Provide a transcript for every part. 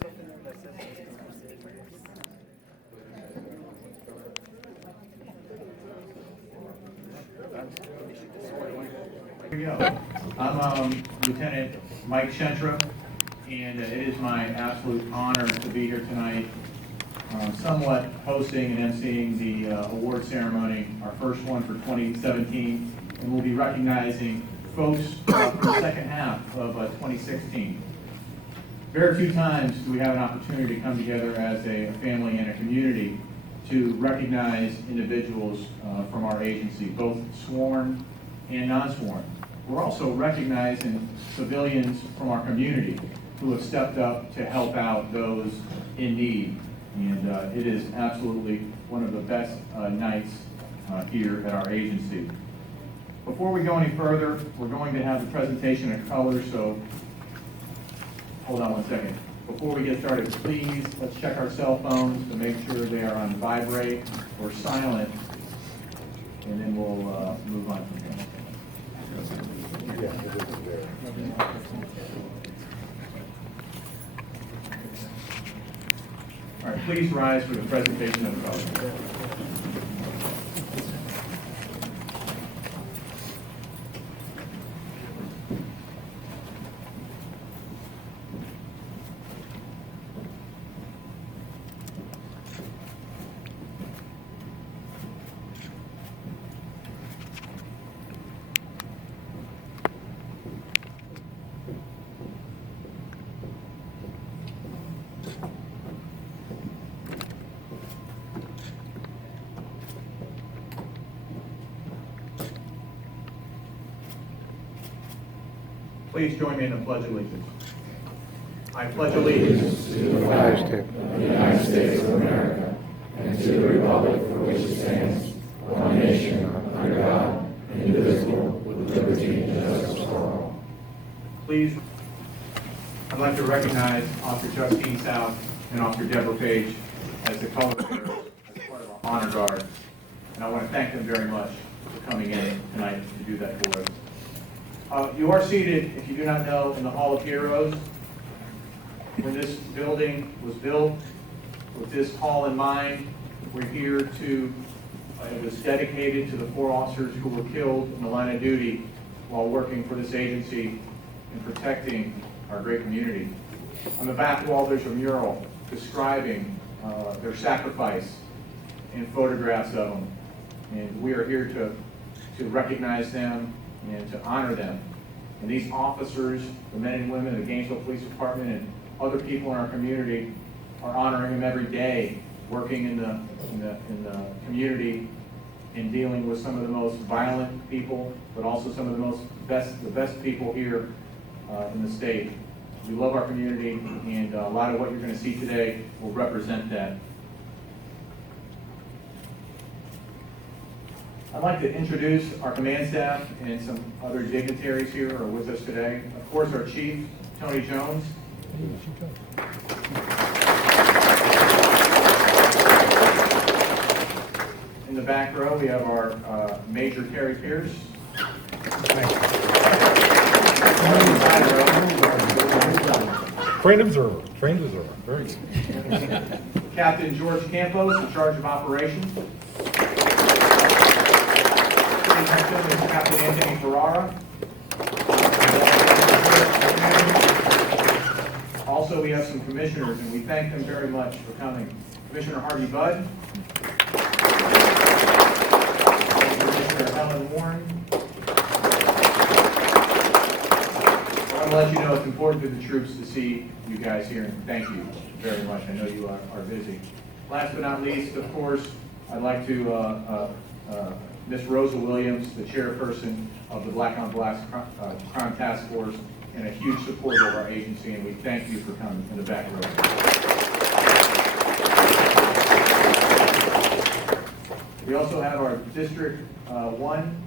Here we go. I'm Lieutenant Mike Shentra, and it is my absolute honor to be here tonight, somewhat hosting and emceeing the award ceremony, our first one for 2017, and we'll be recognizing folks from the second half of 2016. Very few times do we have an opportunity to come together as a family and a community to recognize individuals from our agency, both sworn and non-sworn. We're also recognizing civilians from our community who have stepped up to help out those in need. And it is absolutely one of the best nights here at our agency. Before we go any further, we're going to have the presentation of colors, so hold on one second. Before we get started, please, let's check our cell phones to make sure they are on vibrate or silent, and then we'll move on from there. All right, please rise for the presentation of the colors. Please join me in the Pledge of Allegiance. I pledge allegiance to the flag of the United States of America and to the republic for which it stands, one nation, under God, indivisible, with liberty and justice for all. Please, I'd like to recognize Officer Justine South and Officer Deborah Page as the color bearers as part of our honor guard. And I want to thank them very much for coming in tonight to do that for us. You are seated, if you do not know, in the Hall of Heroes. When this building was built, with this hall in mind, we're here to, it was dedicated to the 4 officers who were killed in the line of duty while working for this agency and protecting our great community. On the back wall, there's a mural describing their sacrifice and photographs of them. And we are here to recognize them and to honor them. And these officers, the men and women of the Gainesville Police Department and other people in our community are honoring them every day, working in the community and dealing with some of the most violent people, but also some of the best people here in the state. We love our community, and a lot of what you're going to see today will represent that. I'd like to introduce our command staff and some other dignitaries here are with us today. Of course, our Chief, Tony Jones. In the back row, we have our Major Terry Pierce. Trained observer. Very good. Captain George Campos, in charge of operations. Captain Anthony Ferrara. Also, we have some commissioners, and we thank them very much for coming. Commissioner Harvey Budd. Commissioner Helen Warren. I want to let you know it's important to the troops to see you guys here, and thank you very much. I know you are busy. Last but not least, of course, I'd like to Ms. Rosa Williams, the chairperson of the Black on Black Crime Task Force, and a huge supporter of our agency, and we thank you for coming in the back row. We also have our District 1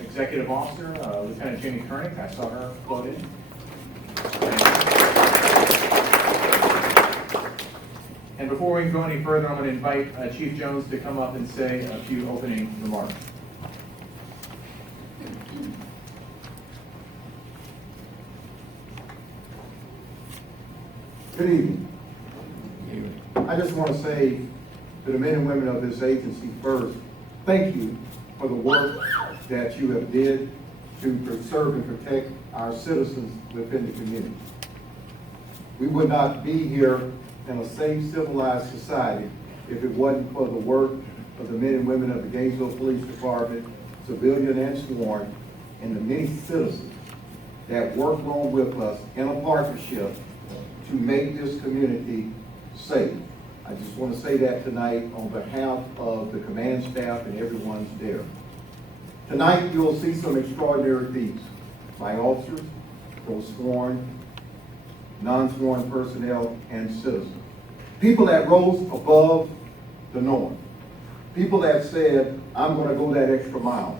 Executive Officer, Lieutenant Jamie Koenig. I saw her float in. And before we go any further, I'm going to invite Chief Jones to come up and say a few opening remarks. Good evening. I just want to say to the men and women of this agency first, thank you for the work that you have did to preserve and protect our citizens within the community. We would not be here in a safe, civilized society if it wasn't for the work of the men and women of the Gainesville Police Department, civilian and sworn, and the many citizens that work along with us in a partnership to make this community safe. I just want to say that tonight on behalf of the command staff and everyone's there. Tonight, you'll see some extraordinary feats by officers, both sworn, non-sworn personnel, and citizens. People that rose above the norm. People that said, I'm going to go that extra mile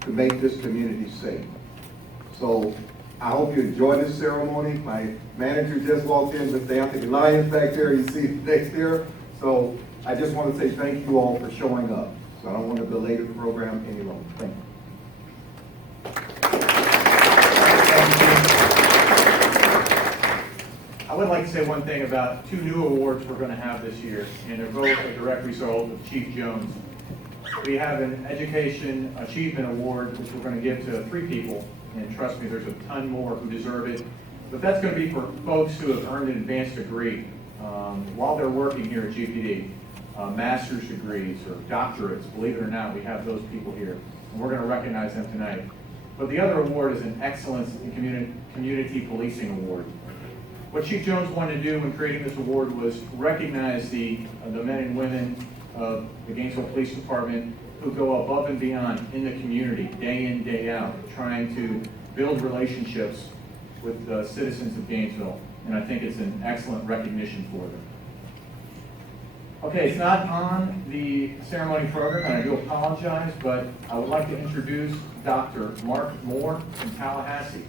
to make this community safe. So I hope you enjoy this ceremony. My manager just walked in with the Anthony Lions back there. You see next there. So I just want to say thank you all for showing up. So I don't want to delay the program any longer. Thank you. I would like to say one thing about two new awards we're going to have this year, and they're both a direct result of Chief Jones. We have an Education Achievement Award, which we're going to give to 3 people, and trust me, there's a ton more who deserve it. But that's going to be for folks who have earned an advanced degree while they're working here at GPD, master's degrees or doctorates. Believe it or not, we have those people here, and we're going to recognize them tonight. But the other award is an Excellence in Community Policing Award. What Chief Jones wanted to do when creating this award was recognize the men and women of the Gainesville Police Department who go above and beyond in the community, day in, day out, trying to build relationships with the citizens of Gainesville. And I think it's an excellent recognition for them. Okay, it's not on the ceremony program, and I do apologize, but I would like to introduce Dr. Mark Moore from Tallahassee.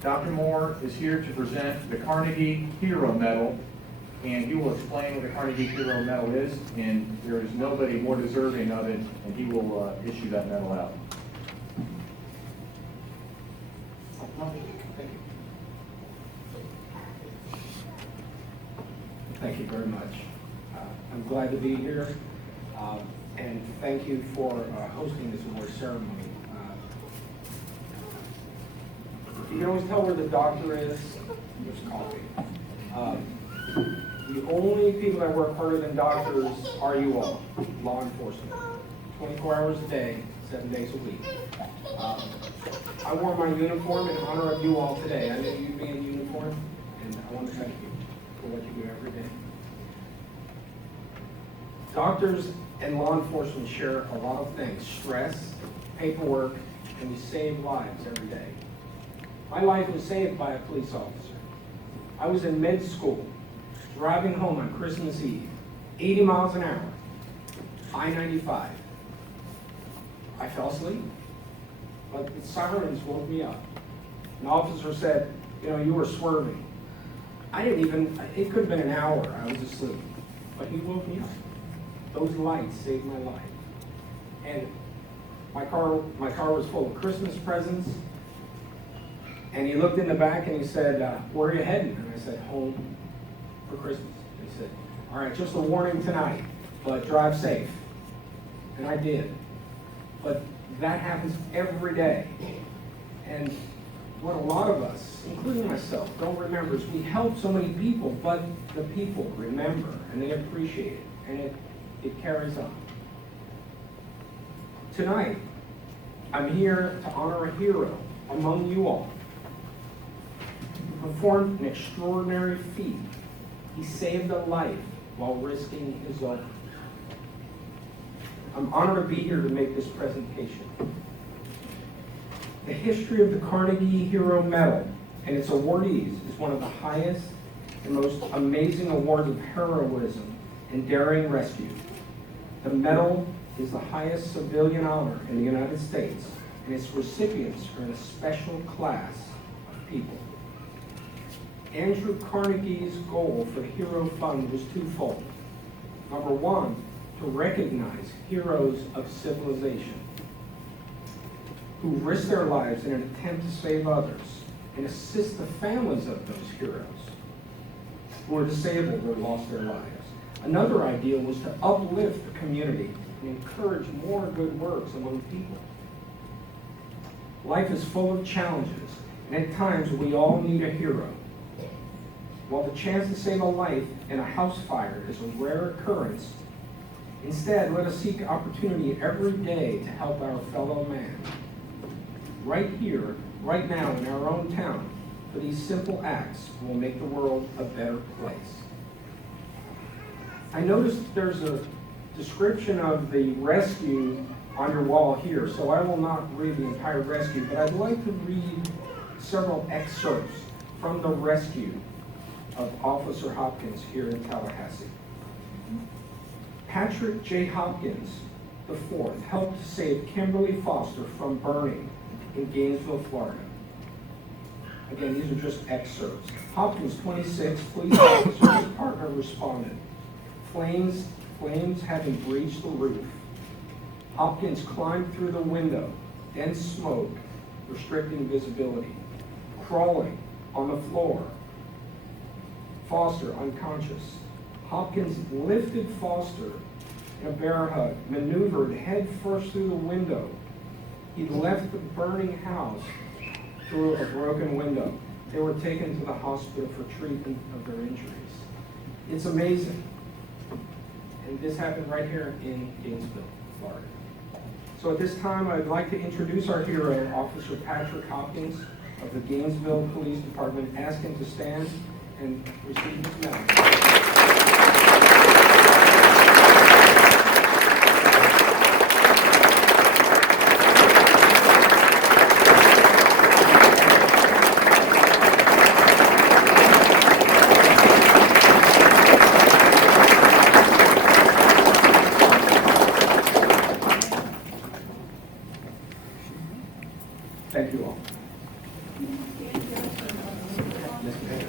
Dr. Moore is here to present the Carnegie Hero Medal, and he will explain what the Carnegie Hero Medal is, and there is nobody more deserving of it, and he will issue that medal out. Thank you very much. I'm glad to be here, and thank you for hosting this award ceremony. You can always tell where the doctor is. There's coffee. The only people that work harder than doctors are you all, law enforcement. 24 hours a day, 7 days a week. I wore my uniform in honor of you all today. I knew you'd be in uniform, and I want to thank you for what you do every day. Doctors and law enforcement share a lot of things: stress, paperwork, and we save lives every day. My life was saved by a police officer. I was in med school, driving home on Christmas Eve, 80 miles an hour, I-95. I fell asleep, but the sirens woke me up. An officer said, you know, you were swerving. I didn't even, it could have been an hour I was asleep, but he woke me up. Those lights saved my life. And my car was full of Christmas presents. And he looked in the back and he said, where are you heading? And I said, home for Christmas. He said, all right, just a warning tonight, but drive safe. And I did. But that happens every day. And what a lot of us, including myself, don't remember is we help so many people, but the people remember and they appreciate it, and it carries on. Tonight, I'm here to honor a hero among you all. He performed an extraordinary feat. He saved a life while risking his own. I'm honored to be here to make this presentation. The history of the Carnegie Hero Medal and its awardees is one of the highest and most amazing awards of heroism and daring rescue. The medal is the highest civilian honor in the United States, and its recipients are in a special class of people. Andrew Carnegie's goal for the Hero Fund was twofold. Number one, to recognize heroes of civilization who risk their lives in an attempt to save others and assist the families of those heroes who are disabled or lost their lives. Another idea was to uplift the community and encourage more good works among people. Life is full of challenges, and at times we all need a hero. While the chance to save a life in a house fire is a rare occurrence, instead let us seek opportunity every day to help our fellow man. Right here, right now in our own town, for these simple acts will make the world a better place. I noticed there's a description of the rescue on your wall here, so I will not read the entire rescue, but I'd like to read several excerpts from the rescue of Officer Hopkins here in Tallahassee. Patrick J. Hopkins IV helped save Kimberly Foster from burning in Gainesville, Florida. Again, these are just excerpts. Hopkins, 26, police officer, his partner responded. Flames having breached the roof. Hopkins climbed through the window, dense smoke restricting visibility. Crawling on the floor. Foster unconscious. Hopkins lifted Foster in a bear hug, maneuvered head first through the window. He left the burning house through a broken window. They were taken to the hospital for treatment of their injuries. It's amazing. And this happened right here in Gainesville, Florida. So at this time, I'd like to introduce our hero, Officer Patrick Hopkins of the Gainesville Police Department. Ask him to stand and receive his medal. Thank you all. Yes, ma'am.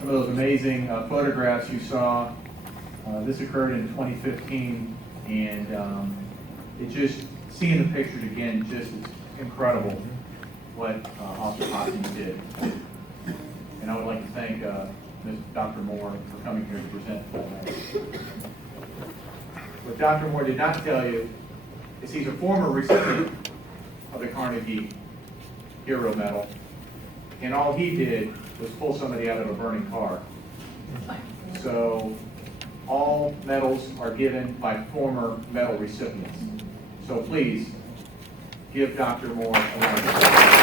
Some of those amazing photographs you saw. This occurred in 2015, and it just, seeing the pictures again, just is incredible what Officer Hopkins did. And I would like to thank Ms. Dr. Moore for coming here to present that. What Dr. Moore did not tell you is he's a former recipient of the Carnegie Hero Medal, and all he did was pull somebody out of a burning car. So all medals are given by former medal recipients. So please give Dr. Moore a round of applause.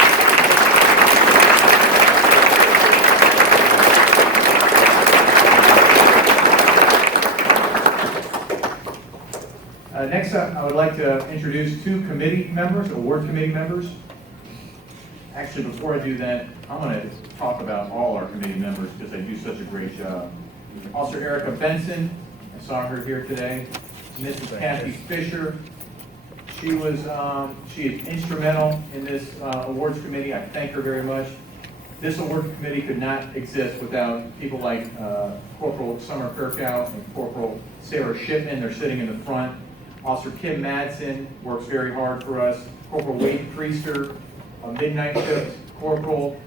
Next up, I would like to introduce two committee members, award committee members. Actually, before I do that, I'm going to talk about all our committee members because they do such a great job. Officer Erica Benson, I saw her here today. Mrs. Kathy Fisher, she is instrumental in this awards committee. I thank her very much. This award committee could not exist without people like Corporal Summer Kirkow and Corporal Sarah Shipman. They're sitting in the front. Officer Kim Madsen works very hard for us. Corporal Wade Priester, a midnight shift corporal,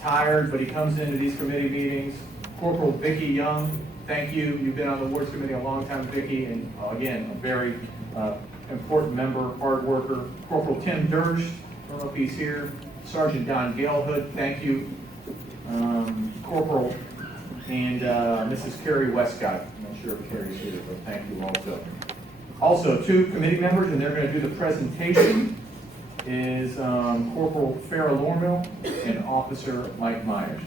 tired, but he comes into these committee meetings. Corporal Vicki Young, thank you. You've been on the awards committee a long time, Vicki, and again, a very important member, hard worker. Corporal Tim Durst, I don't know if he's here. Sergeant Don Galehood, thank you. Corporal and Mrs. Carrie Westcott. I'm not sure if Carrie's here, but thank you also. Also, two committee members, and they're going to do the presentation, is Corporal Farrah Lormill and Officer Mike Myers.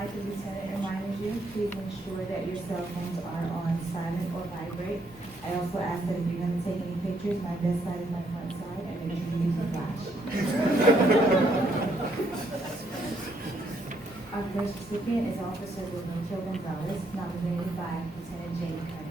like the lieutenant reminded you, please ensure that your cell phones are on silent or vibrate. I also ask that if you're going to take any pictures, my best side is my front side, and make sure you use a flash. Our first recipient is Officer Roberto Gonzalez, nominated by Lieutenant Jamie Cuddy.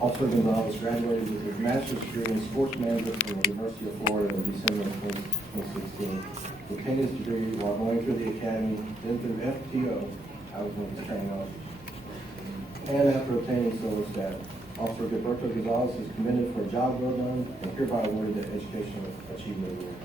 Officer Gonzalez graduated with his master's degree in sports management from the University of Florida in December of 2016. He obtained his degree while going through the academy, then through FTO, I was one of his training officers. And after obtaining solo status, Officer Gilberto Gonzalez is commended for a job well done and hereby awarded the Educational Achievement Award.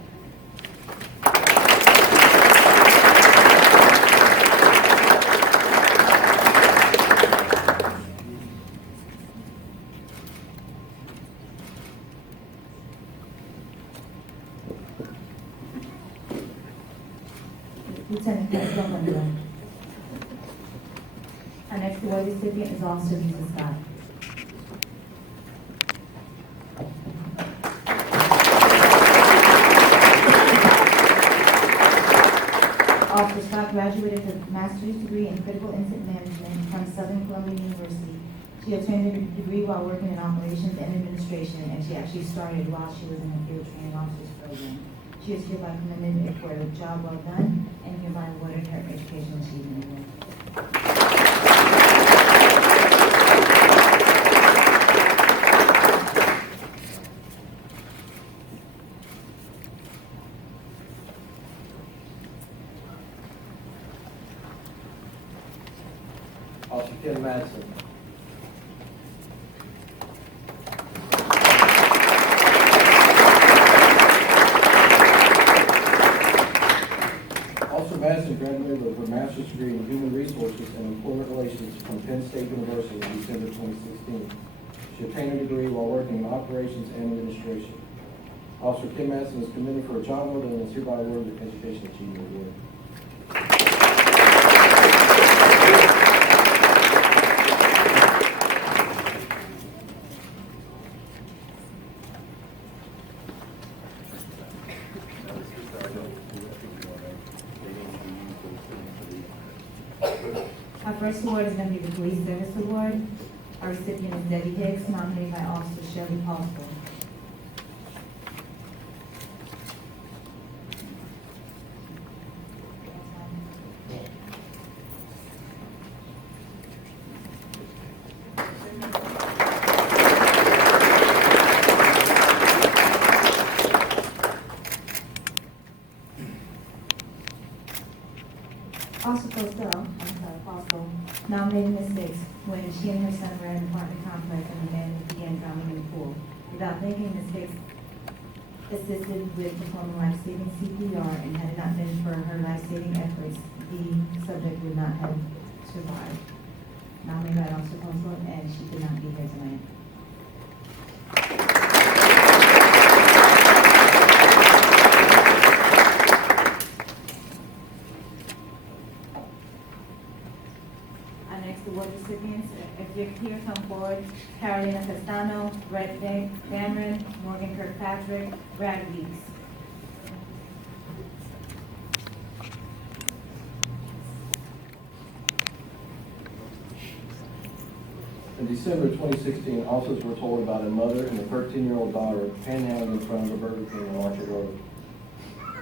Lieutenant Colonel. Our next award recipient is Officer Lisa Scott. Officer Scott graduated with a master's degree in critical incident management from Southern Columbia University. She obtained a degree while working in operations and administration, and she actually started while she was in the field training officers program. She is hereby commended for a job well done and hereby awarded her Educational Achievement Award. Officer Ken Madison. Officer Madison graduated with her master's degree in human resources and employment relations from Penn State University in December 2016. She obtained a degree while working in operations and administration. Officer Kim Madison is commended for a job well done and is hereby awarded the Education Achievement Award. Our first award is going to be the Police Service Award. Our recipient is Debbie Hicks, nominated by Officer Shelley Paulson. Also nominated Ms. Hicks when she and her son were in an apartment complex and the man began drowning in the pool. Without thinking, Ms. Hicks assisted with performing life-saving CPR, and had it not been for her life-saving efforts, the subject would not have survived. Nominated by Officer Postle, and she could not be here tonight. Award recipients, if you're here, come forward. Carolina Castano, Brett Cameron, Morgan Kirkpatrick, Brad Weeks. In December 2016, officers were told about a mother and a 13-year-old daughter panhandling in front of a Burger King on Orchard Road.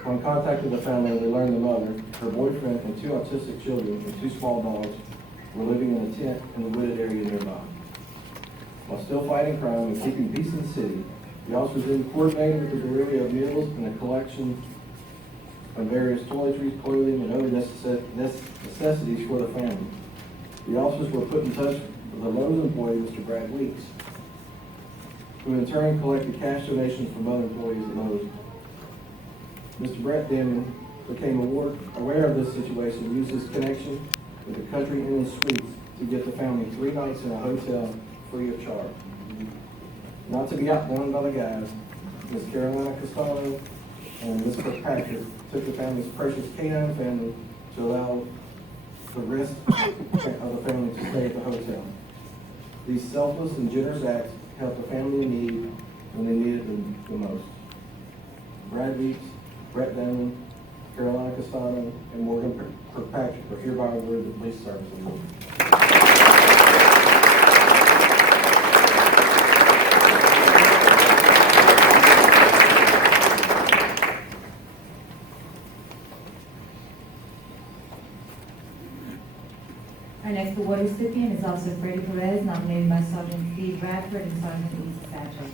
When contacting the family, they learned the mother, her boyfriend, and 2 autistic children and 2 small dogs were living in a tent in the wooded area nearby. While still fighting crime and keeping peace in the city, the officers then coordinated with the delivery of meals and the collection of various toiletries, clothing, and other necessities for the family. The officers were put in touch with a Lowe's employee, Mr. Brad Weeks, who in turn collected cash donations from other employees at Lowe's. Mr. Brett Denman became aware of this situation and used his connection with the Country Inn and Suites to get the family 3 nights in a hotel free of charge. Not to be outdone by the guys, Miss Carolina Castano and Miss Kirkpatrick took the family's precious canine family to allow the rest of the family to stay at the hotel. These selfless and generous acts helped a family in need when they needed them the most. Brad Weeks, Brett Denman, Carolina Castano, and Morgan Kirkpatrick are hereby awarded the Police Service Award. Our next award recipient is Officer Freddie Perez, nominated by Sergeant Steve Bradford and Sergeant Lisa Satchel.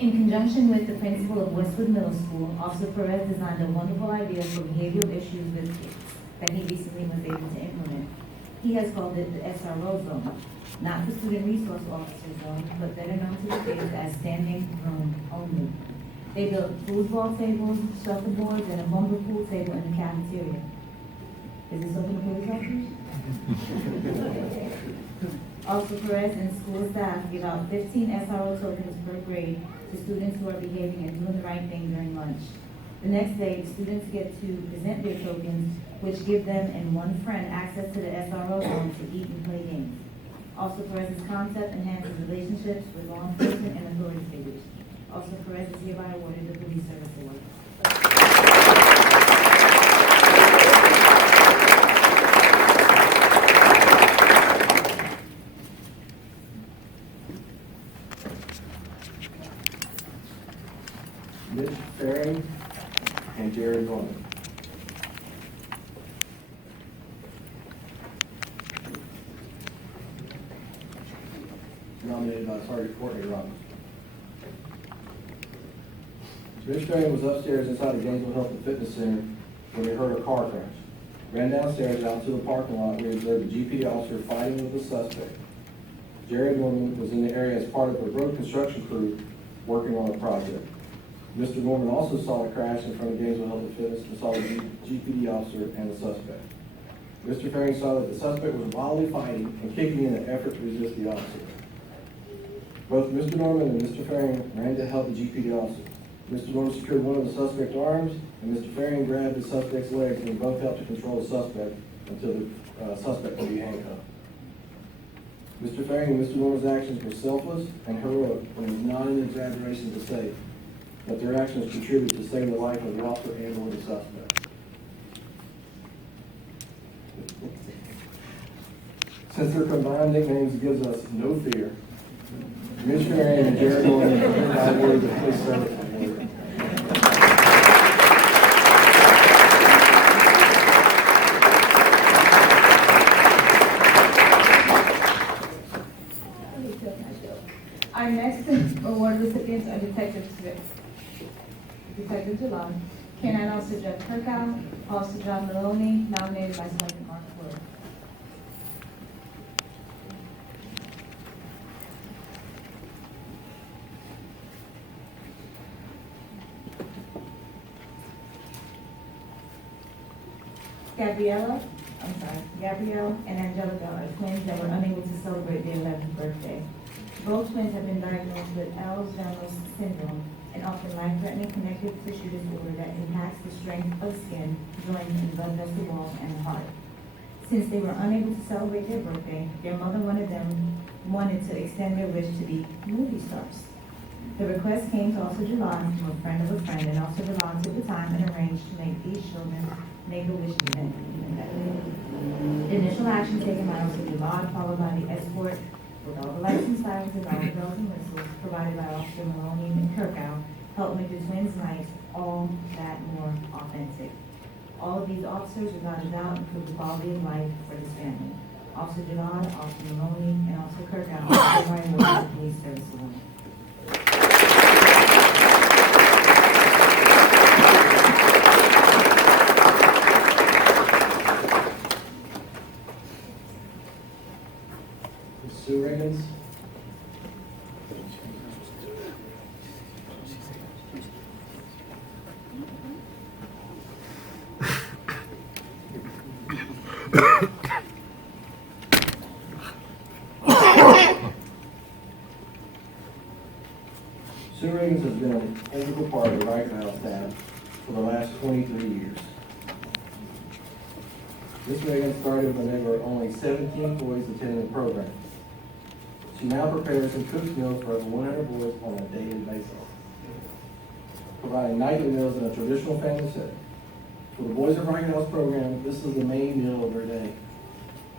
In conjunction with the principal of Westwood Middle School, Officer Perez designed a wonderful idea for behavioral issues with kids that he recently was able to implement. He has called it the SRO zone, not the Student Resource Officer zone, but better known to the kids as standing room only. They built foosball tables, shuffleboards, and a bumper pool table in the cafeteria. Is this open to police officers? Officer Perez and school staff give out 15 SRO tokens per grade to students who are behaving and doing the right thing during lunch. The next day, the students get to present their tokens, which give them and one friend access to the SRO zone to eat and play games. Officer Perez's concept enhances relationships with law enforcement and authority figures. Officer Perez is hereby awarded the Police Service Award. Mitch Faring and Jared Norman. Nominated by Sergeant Courtney Roberts. Mitch Faring was upstairs inside the Gainesville Health and Fitness Center when he heard a car crash. Ran downstairs out to the parking lot where he observed a GPD officer fighting with the suspect. Jared Norman was in the area as part of a road construction crew working on a project. Mr. Norman also saw the crash in front of Gainesville Health and Fitness and saw the GPD officer and the suspect. Mr. Faring saw that the suspect was wildly fighting and kicking in an effort to resist the officer. Both Mr. Norman and Mr. Faring ran to help the GPD officer. Mr. Norman secured one of the suspect's arms, and Mr. Faring grabbed the suspect's legs, and they both helped to control the suspect until the suspect could be handcuffed. Mr. Faring and Mr. Norman's actions were selfless and heroic, and it is not an exaggeration to say that their actions contributed to saving the life of the officer and or the suspect. Since their combined nicknames gives us no fear, Mitch Faring and Jared Norman are hereby awarded the Police Service Award. Our next award recipients are Detective Smith, Detective Jalon, Canine Officer Jeff Kirkow, Officer John Maloney, nominated by Sergeant Mark Wood. Gabrielle and Angelica are twins that were unable to celebrate their 11th birthday. Both twins have been diagnosed with Ehlers-Danlos syndrome, an often life-threatening connective tissue disorder that impacts the strength of skin, joints, and blood vessel walls and the heart. Since they were unable to celebrate their birthday, their mother wanted to extend their wish to be movie stars. The request came to Officer Jalon from a friend of a friend, and Officer Jalon took the time and arranged to make these children Make-A-Wish event even better. The initial action taken by Officer Jalon, followed by the escort with all the lights and sirens and all the bells and whistles provided by Officer Maloney and Kirkow, helped make the twins' night all that more authentic. All of these officers, without a doubt, improved the quality of life for this family. Officer Jalon, Officer Maloney, and Officer Kirkow are awarded the Police Service Award. Sue Riggins. Sue Riggins has been an integral part of the Right Now staff for the last 23 years. Ms. Reagan started when there were only 17 boys attending the program. She now prepares and cooks meals for over 100 boys on a daily basis, providing nightly meals in a traditional family setting. For the Boys of Rocket House program, this is the main meal of their day.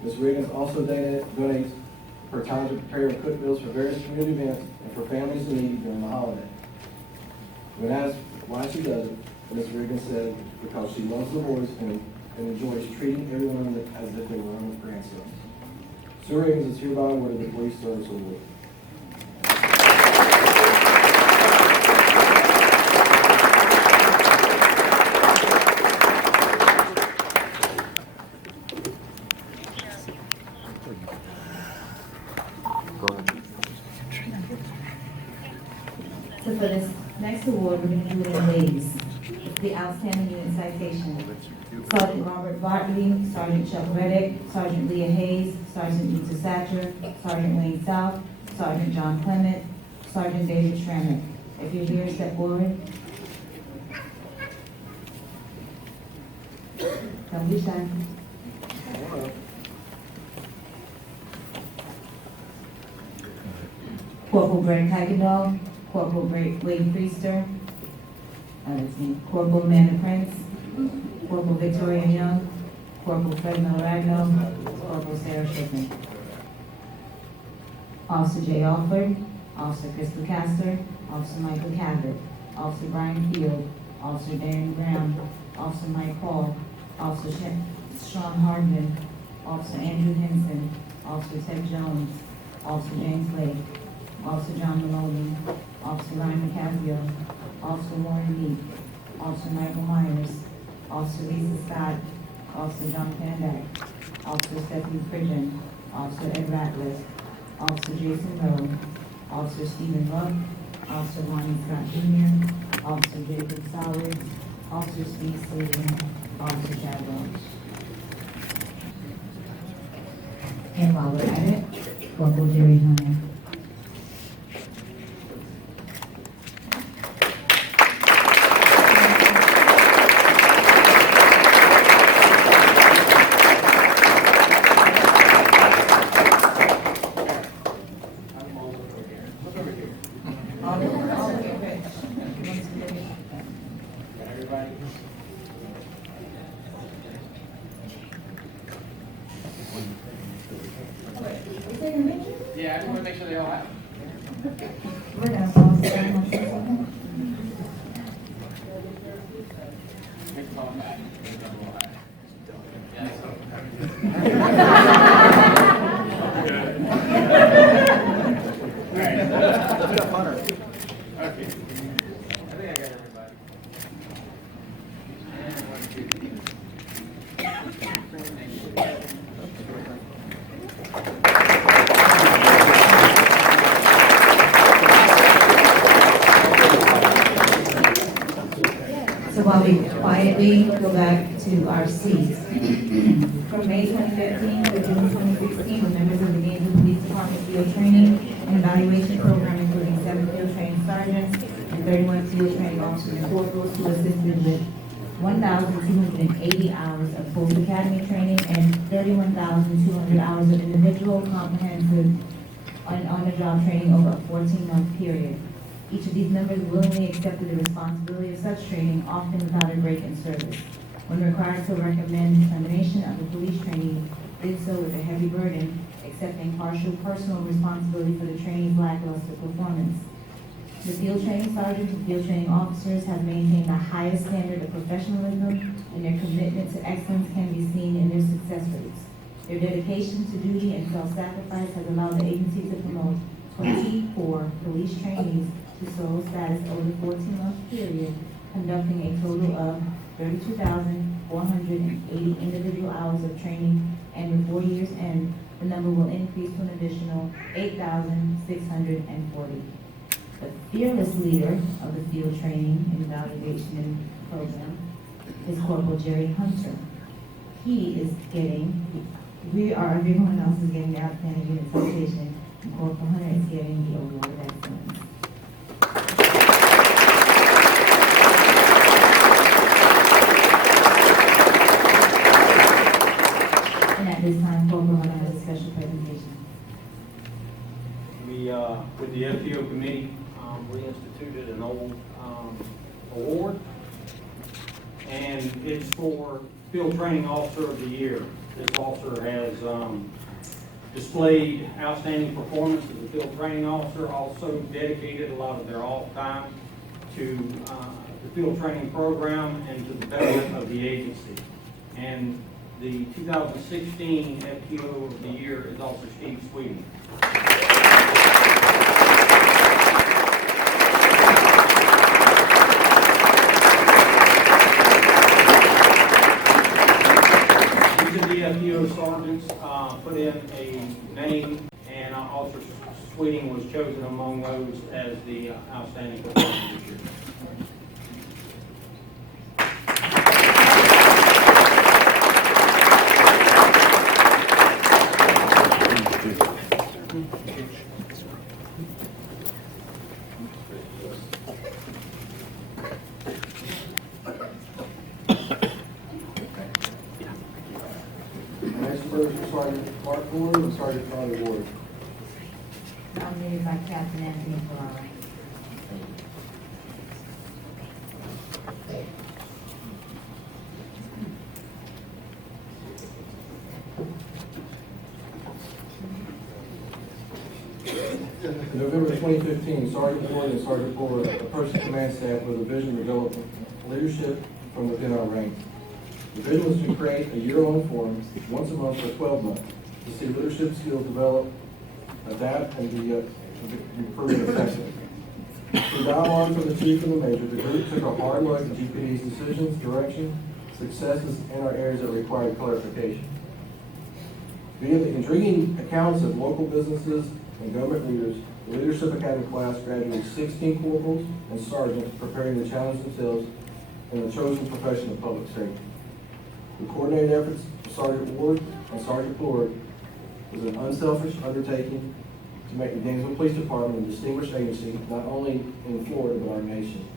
Ms. Riggins also donates her time to prepare and cook meals for various community events and for families in need during the holiday. When asked why she does it, Ms. Riggins said because she loves the boys and enjoys treating everyone as if they were her own grandsons. Sue Riggins is hereby awarded the Police Service Award. So for this next award, we're going to do it in ladies. It's the Outstanding Unit Citation. Sergeant Robert Bartley, Sergeant Chuck Reddick, Sergeant Leah Hayes, Sergeant Lisa Satcher, Sergeant Wayne South, Sergeant John Clement, Sergeant David Schrammick. If you're here, step forward. Don't be shy. Corporal Brent Hagedall, Corporal Wade Priester, that's me, Corporal Amanda Prince, Corporal Victoria Young, Corporal Fred Milragno, Corporal Sarah Shippen. Officer Jay Alford, Officer Crystal Castor, Officer Michael Cabot, Officer Brian Field, Officer Darren Brown, Officer Mike Hall, Officer Sean Hardman, Officer Andrew Henson, Officer Ted Jones, Officer James Lake, Officer John Maloney, Officer Ryan McCaffrey, Officer Warren Meek, Officer Michael Myers, Officer Lisa Scott, Officer John Pandak, Officer Stephanie Pridgeon, Officer Ed Ratliff, Officer Jason Rowe, Officer Stephen Rupp, Officer Ronnie Scott Jr., Officer Jacob Sowers, Officer Steve Sladen, Officer Chad Welch. And while we're at it, Corporal Jerry Hunter. Yeah, I just want to make sure they all have. We're gonna pause the time for a second. Make them all back. Okay. I think I got everybody. So while we quietly go back to our seats. From May 2015 to June 2016, the members of the Gainesville Police Department field training and evaluation program, including 7 field training sergeants and 31 field training officers and corporals who assisted with 1,280 hours of post-academy training and 31,200 hours of individual comprehensive on-the-job training over a 14-month period. Each of these members willingly accepted the responsibility of such training, often without a break in service. When required to recommend termination of the police trainee, did so with a heavy burden, accepting partial personal responsibility for the trainee's lackluster performance. The field training sergeants and field training officers have maintained the highest standard of professionalism, and their commitment to excellence can be seen in their success rates. Their dedication to duty and self-sacrifice has allowed the agency to promote 24 police trainees to solo status over the 14-month period, conducting a total of 32,480 individual hours of training, and with 4 years end, the number will increase to an additional 8,640. The fearless leader of the field training and evaluation program is Corporal Jerry Hunter. He is getting, everyone else is getting the outstanding unit citation, and Corporal Hunter is getting the award of excellence. with the FTO committee, we instituted an old award, and it's for Field Training Officer of the Year. This officer has displayed outstanding performance as a field training officer, also dedicated a lot of their off time to the field training program and to the betterment of the agency. And the 2016 FTO of the Year is Officer Steve Sweeting. The FTO sergeants put in a name, and Officer Sweeting was chosen among those as the outstanding performer this year. Next person is Sergeant Mark Ford and Sergeant Charlie Ward. Nominated by Captain Anthony Ferrara. In November 2015, Sergeant Ward and Sergeant Ford approached the command staff with a vision to develop leadership from within our ranks. The vision was to create a year-long forum once a month for 12 months to see leadership skills develop, adapt, and be improved effectively. Through dialogue from the chief and the major, the group took a hard look at GPD's decisions, direction, successes, and our areas that required clarification. Via the intriguing accounts of local businesses and government leaders, the Leadership Academy class graduated 16 corporals and sergeants preparing to challenge themselves in the chosen profession of public safety. The coordinated efforts of Sergeant Ward and Sergeant Ford was an unselfish undertaking to make the Gainesville Police Department a distinguished agency, not only in Florida, but our nation.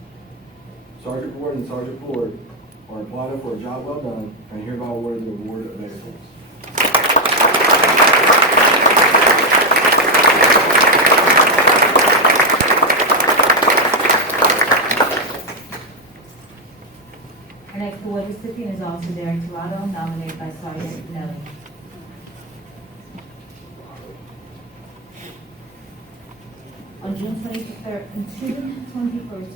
Sergeant Ward and Sergeant Ford are applauded for a job well done and hereby awarded the Award of Excellence. Our next award recipient is Officer Derek Tirado, nominated by Sergeant Finelli. On June 21st,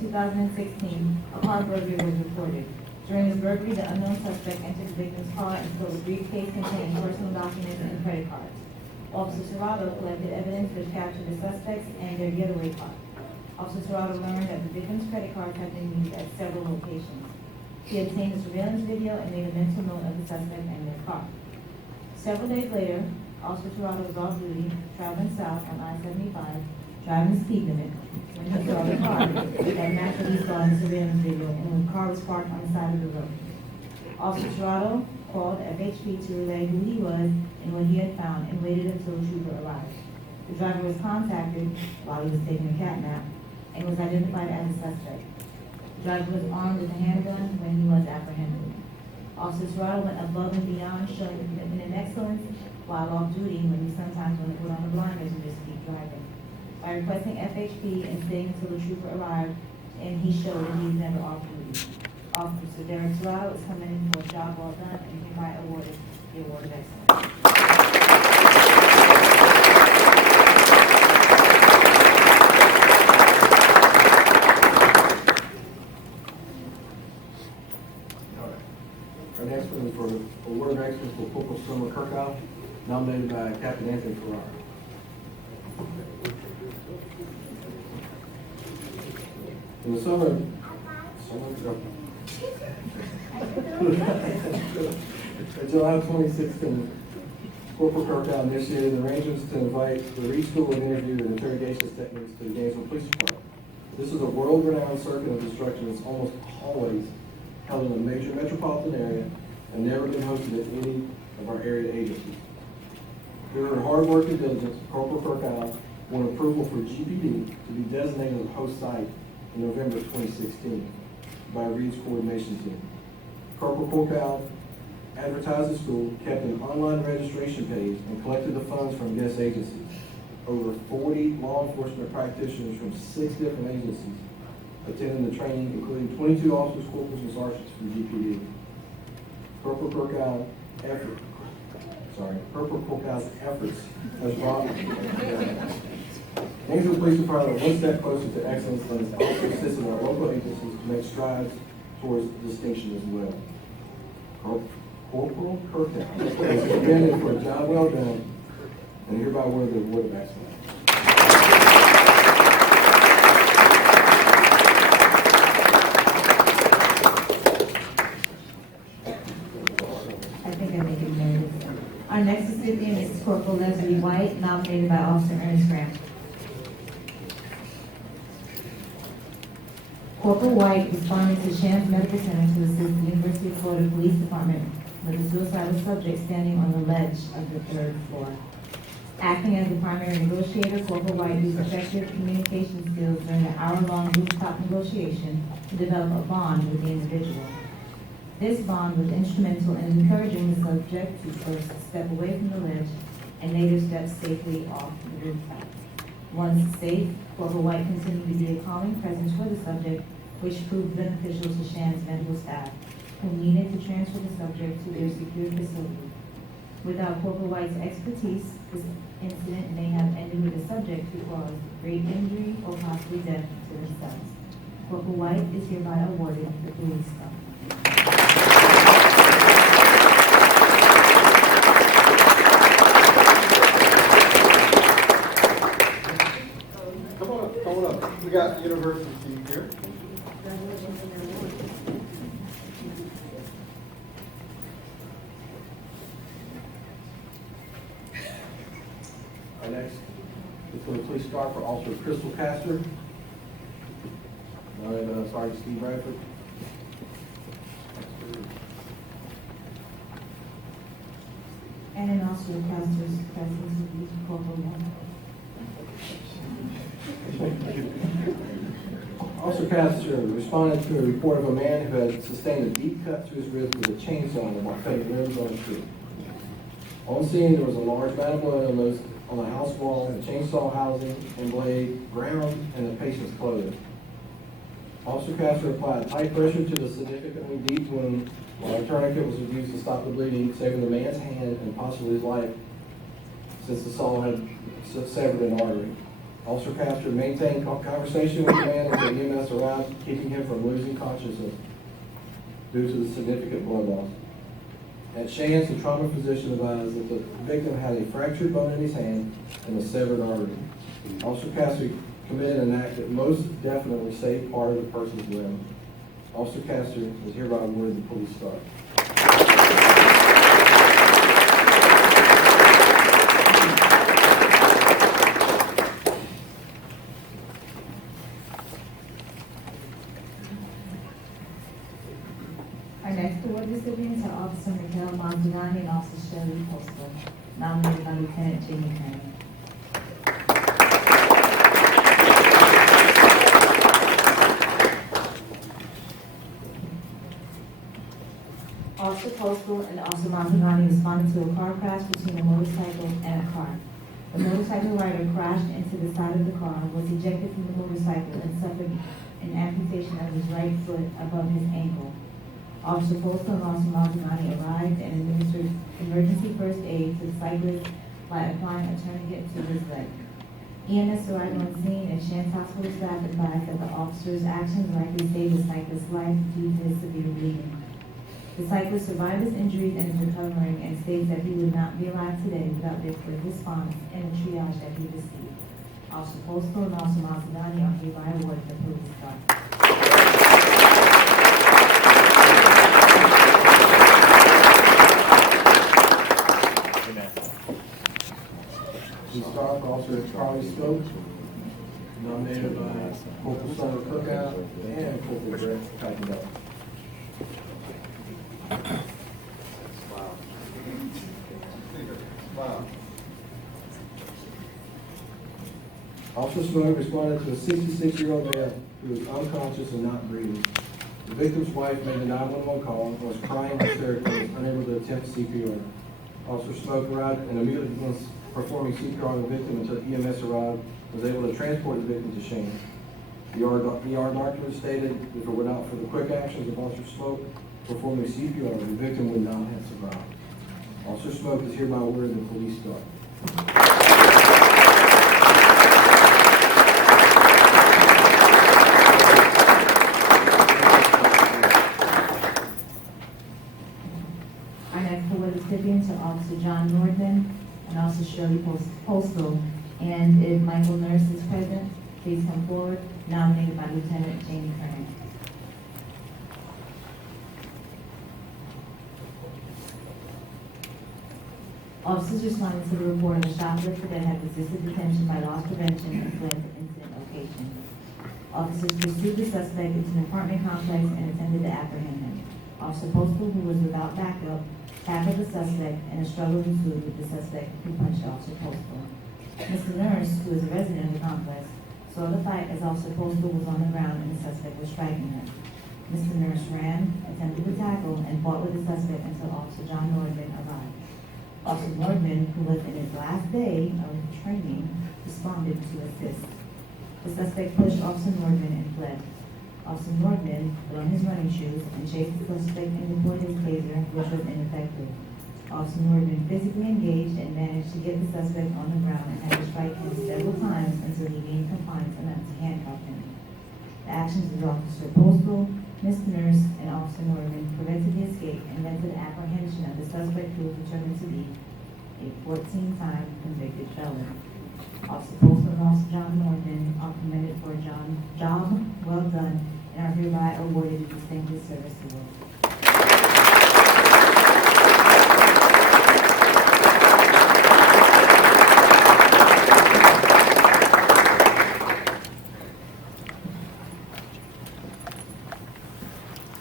2016, a car burglary was reported. During this burglary, the unknown suspect entered the victim's car and stole a briefcase containing personal documents and credit cards. Officer Tirado collected evidence which captured the suspects and their getaway car. Officer Tirado learned that the victim's credit cards had been used at several locations. He obtained a surveillance video and made a mental note of the suspect and their car. Several days later, Officer Tirado was off duty, traveling south on I-75, driving the speed limit, when he saw the car that matched what he saw in the surveillance video, and the car was parked on the side of the road. Officer Tirado called FHP to relay who he was and what he had found, and waited until a trooper arrived. The driver was contacted while he was taking a cat nap, and was identified as a suspect. The driver was armed with a handgun when he was apprehended. Officer Tirado went above and beyond, showing commitment and excellence while off duty, when he sometimes wanted to put on the blinders and just keep driving. By requesting FHP and staying until the trooper arrived, and he showed that he is never off duty. Officer Derek Tirado is coming in for a job well done and hereby awarded the Award of Excellence. Our next one is for Award of Excellence for Corporal Summer Kirkhoff, nominated by Captain Anthony Ferrara. In the summer in July 2016, Corporal Kirkhoff initiated arrangements to invite the reschool and interview and interrogation techniques to the Gainesville Police Department. This is a world-renowned circuit of instruction that's almost always held in a major metropolitan area and never been hosted at any of our area agencies. Through her hard work and diligence, Corporal Kirkhoff won approval for GPD to be designated the host site in November 2016 by Reed's coordination team. Corporal Kirkhoff advertised the school, kept an online registration page, and collected the funds from guest agencies. over 40 law enforcement practitioners from 6 different agencies attending the training, including 22 officers, corporals, and sergeants from GPD. Purple Corporal's efforts has brought Gainesville Police Department one step closer to excellence and is also assisting our local agencies to make strides towards distinction as well. Corporal Kirkhouse is commended for a job well done and hereby awarded the award of excellence. I think I make it nervous. Our next recipient is Corporal Leslie White, nominated by Officer Ernest Graham. Corporal White responded to Shands Medical Center to assist the University of Florida Police Department with a suicidal subject standing on the ledge of the 3rd floor. Acting as the primary negotiator, Corporal White used effective communication skills during an hour-long rooftop negotiation to develop a bond with the individual. This bond was instrumental in encouraging the subject to first step away from the ledge and later step safely off the rooftop. Once safe, Corporal White continued to be a calming presence for the subject, which proved beneficial to Shands medical staff, who needed to transfer the subject to their secure facility. Without Corporal White's expertise, this incident may have ended with the subject who caused great injury or possibly death to themselves. Corporal White is hereby awarded the Police Star. Come on up. We got University team here. Our next is for the police star for Officer Crystal Castor. Sergeant Steve Bradford. And an Officer Pastor's presence will be Corporal White. Officer Castor responded to a report of a man who had sustained a deep cut to his ribs with a chainsaw while cutting limbs on the street. On scene, there was a large amount of blood on the house wall, the chainsaw housing and blade, ground, and the patient's clothing. Officer Castor applied high pressure to the significantly deep wound while a tourniquet was used to stop the bleeding, saving the man's hand and possibly his life since the saw had severed an artery. Officer Castor maintained conversation with the man until EMS arrived, keeping him from losing consciousness due to the significant blood loss. At Shands, the trauma physician advised that the victim had a fractured bone in his hand and a severed artery. Officer Castor committed an act that most definitely saved part of the person's limb. Officer Castor is hereby awarded the Police Star. Our next award recipients are Officer Miguel Montanani and Officer Shirley Postal, nominated by Lieutenant Jimmy Kearney. Officer Postal and Officer Montanani responded to a car crash between a motorcycle and a car. The motorcycle rider crashed into the side of the car, was ejected from the motorcycle, and suffered an amputation of his right foot above his ankle. Officer Postal and Officer Montanani arrived and administered emergency first aid to the cyclist by applying a tourniquet to his leg. EMS arrived on scene and Shands Hospital staff advised that the officer's actions likely saved the cyclist's life due to his severe bleeding. The cyclist survived his injuries and is recovering and states that he would not be alive today without their quick response and the triage that he received. Officer Postal and Officer Montanani are hereby awarded the Police Star. The star for Officer Charlie Stokes, nominated by Corporal Summer Cookout and Corporal Brett Packendall. Wow. Officer Smoke responded to a 66-year-old man who was unconscious and not breathing. The victim's wife made a 911 call and was crying hysterically and unable to attempt CPR. Officer Smoke arrived and immediately performing CPR on the victim until EMS arrived, was able to transport the victim to Shane. The ER doctor stated if it were not for the quick actions of Officer Smoke performing CPR, the victim would not have survived. Officer Smoke is hereby awarded the Police Star. Our next award recipients are Officer John Nordman and Officer Shirley Postal. And if Michael Nurse is present, please come forward, nominated by Lieutenant Jamie Kernan. Officers responding to the report of a shoplifter that had resisted detention by loss prevention and fled to incident location. Officers pursued the suspect into an apartment complex and attempted to apprehend him. Officer Postal, who was without backup, tackled the suspect and a struggle ensued with the suspect who punched Officer Postal. Mr. Nurse, who is a resident of the complex, saw the fight as Officer Postal was on the ground and the suspect was striking her. Mr. Nurse ran, attempted to tackle, and fought with the suspect until Officer John Nordman arrived. Officer Nordman, who was in his last day of training, responded to assist. The suspect pushed Officer Nordman and fled. Officer Nordman put on his running shoes and chased the suspect and deployed his taser, which was ineffective. Officer Nordman physically engaged and managed to get the suspect on the ground and had to strike him several times until he gained compliance enough to handcuff him. The actions of Officer Postal, Mr. Nurse, and Officer Nordman prevented the escape and led to the apprehension of the suspect who was determined to be a 14-time convicted felon. Officer Postal and Officer John Nordman are commended for a job well done and are hereby awarded the Distinguished Service Award.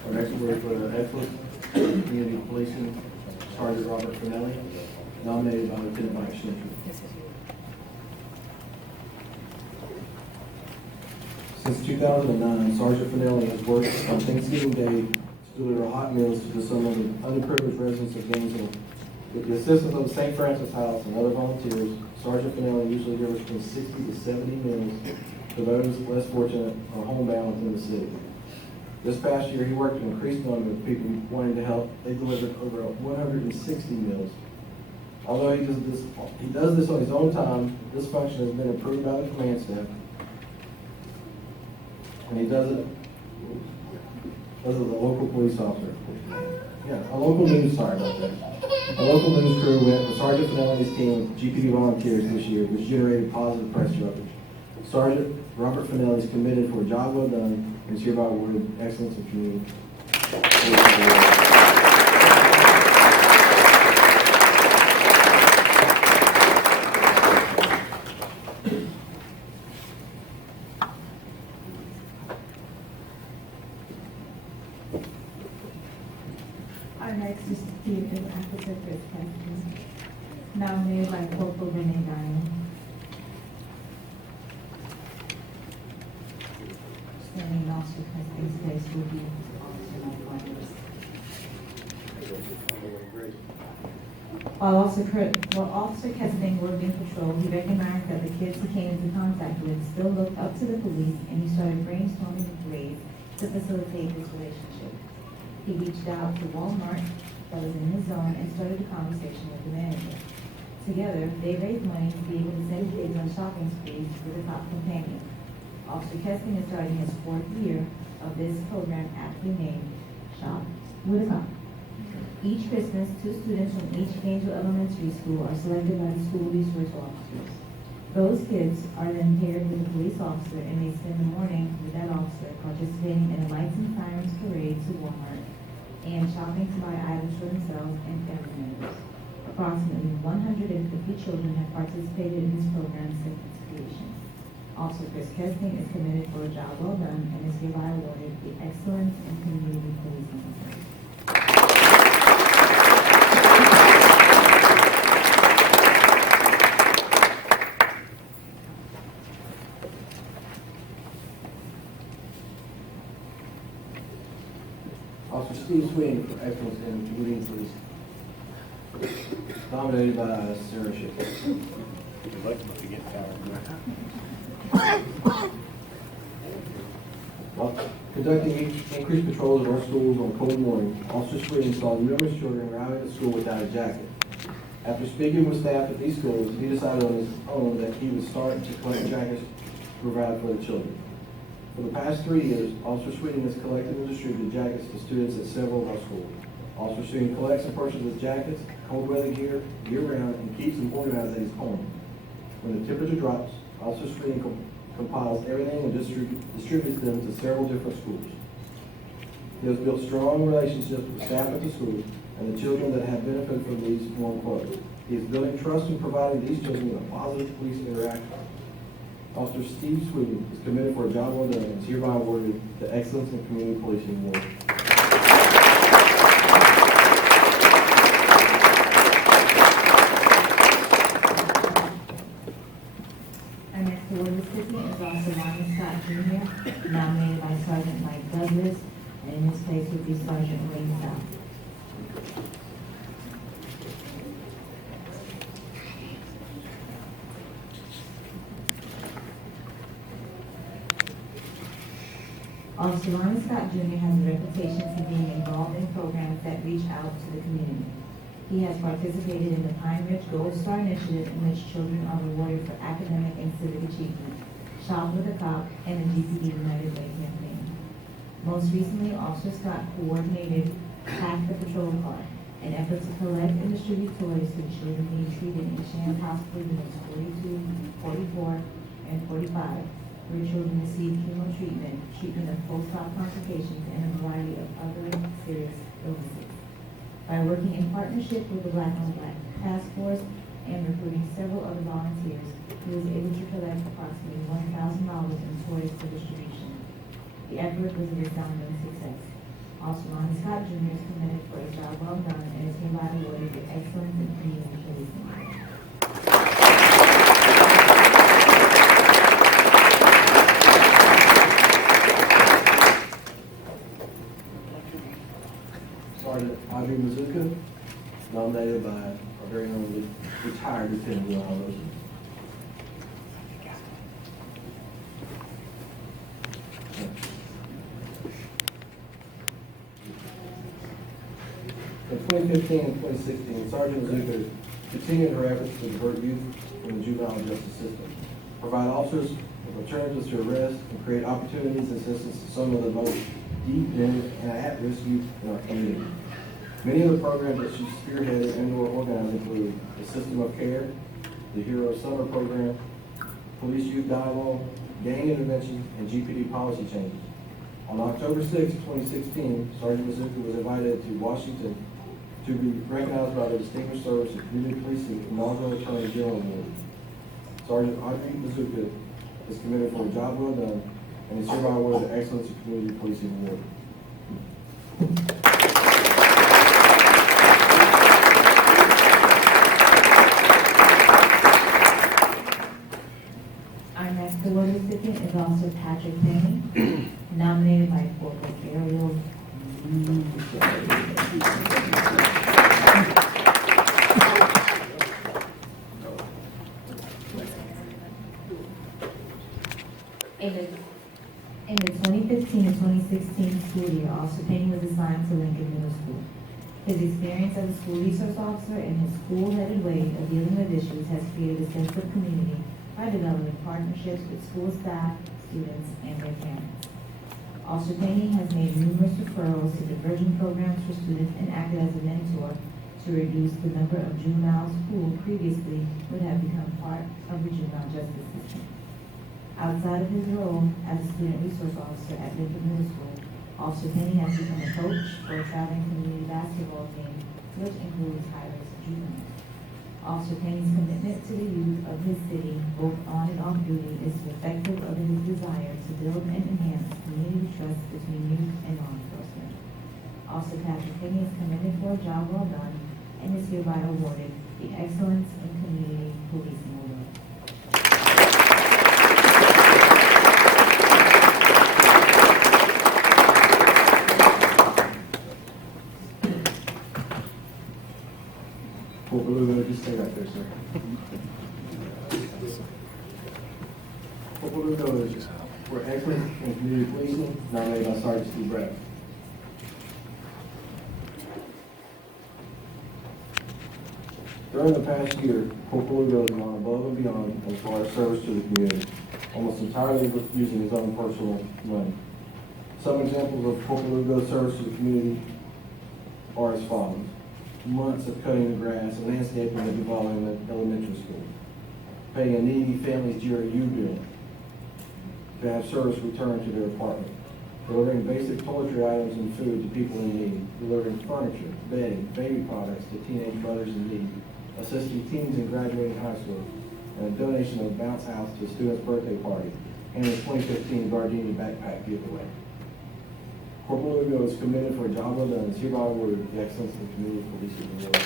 Our next award for excellence, community policing, Sergeant Robert Finelli, nominated by Lieutenant Mike Schnitzer. Since 2009, Sergeant Finelli has worked on Thanksgiving Day to deliver hot meals to some of the underprivileged residents of Gainesville. With the assistance of the St. Francis House and other volunteers, Sergeant Finelli usually delivers between 60 to 70 meals to those less fortunate or homebound within the city. This past year, he worked to increase the number of people wanting to help. They delivered over 160 meals. Although he does this on his own time, this function has been approved by the command staff. And he does it as a local police officer. Yeah, a local news, sorry about that. A local news crew went with Sergeant Finelli's team with GPD volunteers this year, which generated positive press coverage. Sergeant Robert Finelli is committed for a job well done and is hereby awarded Excellence in Community. Our next recipient is Officer Chris Cassidy, nominated by Corporal Renee Dial. Standing in Officer Cassidy's place will be Officer Mike Wonders. While Officer Kesting worked in patrol, he recognized that the kids he came into contact with still looked up to the police, and he started brainstorming with ways to facilitate this relationship. He reached out to Walmart that was in his zone and started a conversation with the manager. Together, they raised money to be able to send kids on shopping sprees with a cop companion. Officer Kesting is starting his 4th year of this program aptly named Shop with a Cop. Each Christmas, 2 students from each Gainesville elementary school are selected by the school resource officers. Those kids are then paired with a police officer and they spend the morning with that officer participating in a lights and sirens parade to Walmart and shopping to buy items for themselves and family members. Approximately 150 children have participated in this program since its creation. Officer Chris Kesting is committed for a job well done and is hereby awarded the Excellence in Community Policing Award. Officer Steve Swing for Excellence in Community Policing, nominated by Sarah Schiff. While conducting increased patrols of our schools on cold morning, Officer Sweeting saw numerous children arriving at school without a jacket. After speaking with staff at these schools, he decided on his own that he would start to collect jackets to provide for the children. For the past 3 years, Officer Sweeting has collected and distributed jackets to students at several of our schools. Officer Sweeting collects and purchases jackets, cold weather gear, year-round, and keeps them organized at his home. When the temperature drops, Officer Sweeting compiles everything and distributes them to several different schools. He has built strong relationships with staff at the school and the children that have benefited from these warm clothes. He is building trust and providing these children with a positive police interaction. Officer Steve Sweeting is committed for a job well done and is hereby awarded the Excellence in Community Policing Award. Our next award recipient is also Ronnie Scott Jr., nominated by Sergeant Mike Douglas, and in his place would be Sergeant Wayne South. Officer Ronnie Scott Jr. has a reputation for being involved in programs that reach out to the community. He has participated in the Pine Ridge Gold Star Initiative, in which children are rewarded for academic and civic achievement, Shop with a Cop, and the GPD United Way campaign. Most recently, Officer Scott coordinated Pack the Patrol Car, an effort to collect and distribute toys to the children being treated in Shands Hospital Units 42, 44, and 45, where children receive chemo treatment of post-op complications, and a variety of other serious illnesses. By working in partnership with the Black on Black Task Force and recruiting several other volunteers, he was able to collect approximately $1,000 in toys for distribution. The effort was a resounding success. Also, Ronnie Scott Jr. is committed for a job well done and is hereby awarded the Excellence in Community Policing Award. Sergeant Audrey Mazuka, nominated by our very own retired Lieutenant Will Rosen. In 2015 and 2016, Sergeant Mazuka continued her efforts to divert youth from the juvenile justice system, provide officers with alternatives to arrest, and create opportunities and assistance to some of the most deep and at-risk youth in our community. Many of the programs that she spearheaded and or organized include the System of Care, the Hero Summer Program, Police Youth Dialogue, Gang Intervention, and GPD policy changes. On October 6, 2016, Sergeant Mazuka was invited to Washington to be recognized by the Distinguished Service of Community Policing Inaugural Attorney General Award. Sergeant Audrey Mazuka is committed for a job well done and is hereby awarded the Excellence in Community Policing Award. Our next award recipient is also Patrick Penny, nominated by Corporal Ariel. In the 2015 and 2016 school year, Officer Penny was assigned to Lincoln Middle School. His experience as a school resource officer and his school-headed way of dealing with issues has created a sense of community by developing partnerships with school staff, students, and their parents. Officer Penny has made numerous referrals to diversion programs for students and acted as a mentor to reduce the number of juveniles who previously would have become part of the juvenile justice system. Outside of his role as a student resource officer at Lincoln Middle School, Officer Penny has become a coach for a traveling community basketball team, which includes high-risk juveniles. Officer Penny's commitment to the youth of his city, both on and off duty, is reflective of his desire to build and enhance community trust between youth and law enforcement. Officer Patrick Penny is commended for a job well done and is hereby awarded the Excellence in Community Policing Award. Corporal Lulu, just stay right there, sir. Corporal Lugo is for excellence in community policing, nominated by Sergeant Steve Brett. During the past year, Corporal Lugo has gone above and beyond as far as service to the community, almost entirely using his own personal money. Some examples of Corporal Lugo's service to the community are as follows: months of cutting the grass and landscaping at Duval Elementary School, paying a needy family's GRU bill to have service returned to their apartment, delivering basic toiletry items and food to people in need, delivering furniture, bedding, baby products to teenage mothers in need, assisting teens in graduating high school, and a donation of a bounce house to a student's birthday party, and the 2015 Gardenia backpack giveaway. Corporal Lugo is committed for a job well done and is hereby awarded the Excellence in Community Policing Award.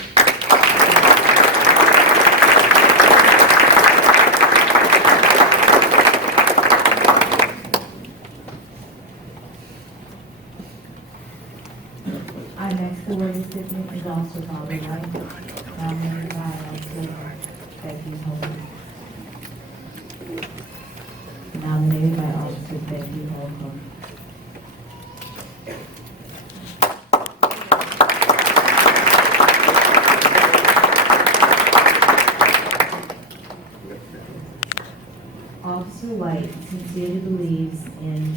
Our next award recipient is also Bobby White, nominated by Officer Becky Holcomb. Nominated by Officer Becky Holcomb. Officer White sincerely believes in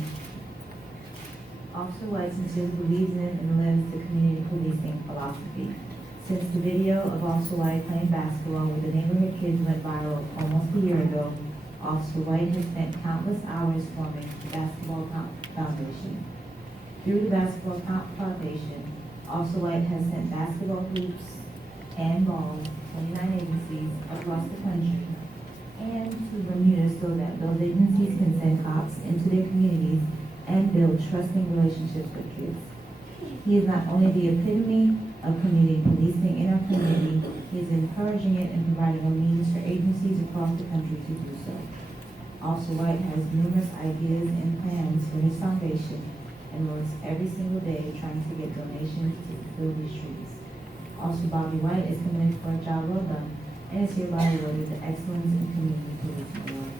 and lives the community policing philosophy. Since the video of Officer White playing basketball with the neighborhood kids went viral almost a year ago, Officer White has spent countless hours forming the Basketball Foundation. Through the Basketball Foundation, Officer White has sent basketball hoops and balls to 29 agencies across the country and to Bermuda so that those agencies can send cops into their communities and build trusting relationships with kids. He is not only the epitome of community policing in our community, he is encouraging it and providing a means for agencies across the country to do so. Officer White has numerous ideas and plans for his foundation and works every single day trying to get donations to fill the streets. Officer Bobby White is committed for a job well done and is hereby awarded the Excellence in Community Policing Award.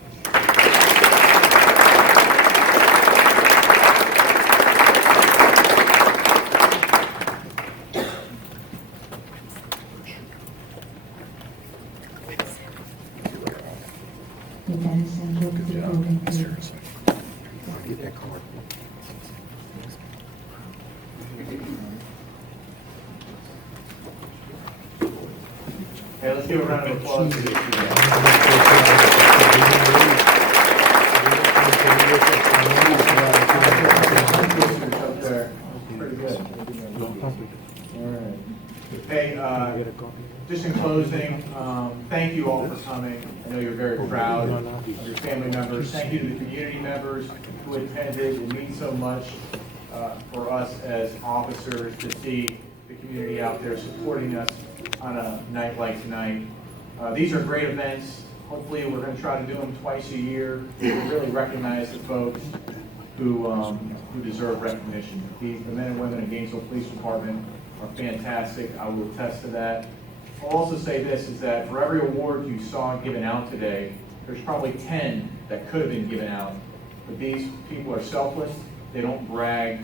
Hey, let's give a round of applause to these two guys. Pretty good. All right. Hey, just in closing, thank you all for coming. I know you're very proud of your family members. Thank you to the community members who attended. It means so much for us as officers to see the community out there supporting us on a night like tonight. These are great events. Hopefully we're going to try to do them twice a year to really recognize the folks who deserve recognition. The men and women in Gainesville Police Department are fantastic. I will attest to that. I'll also say this, is that for every award you saw given out today, there's probably 10 that could have been given out. But these people are selfless, they don't brag,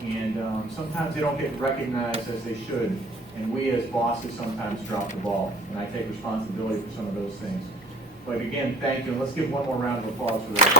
and sometimes they don't get recognized as they should. And we as bosses sometimes drop the ball, and I take responsibility for some of those things. But again, thank you, and let's give one more round of applause for that.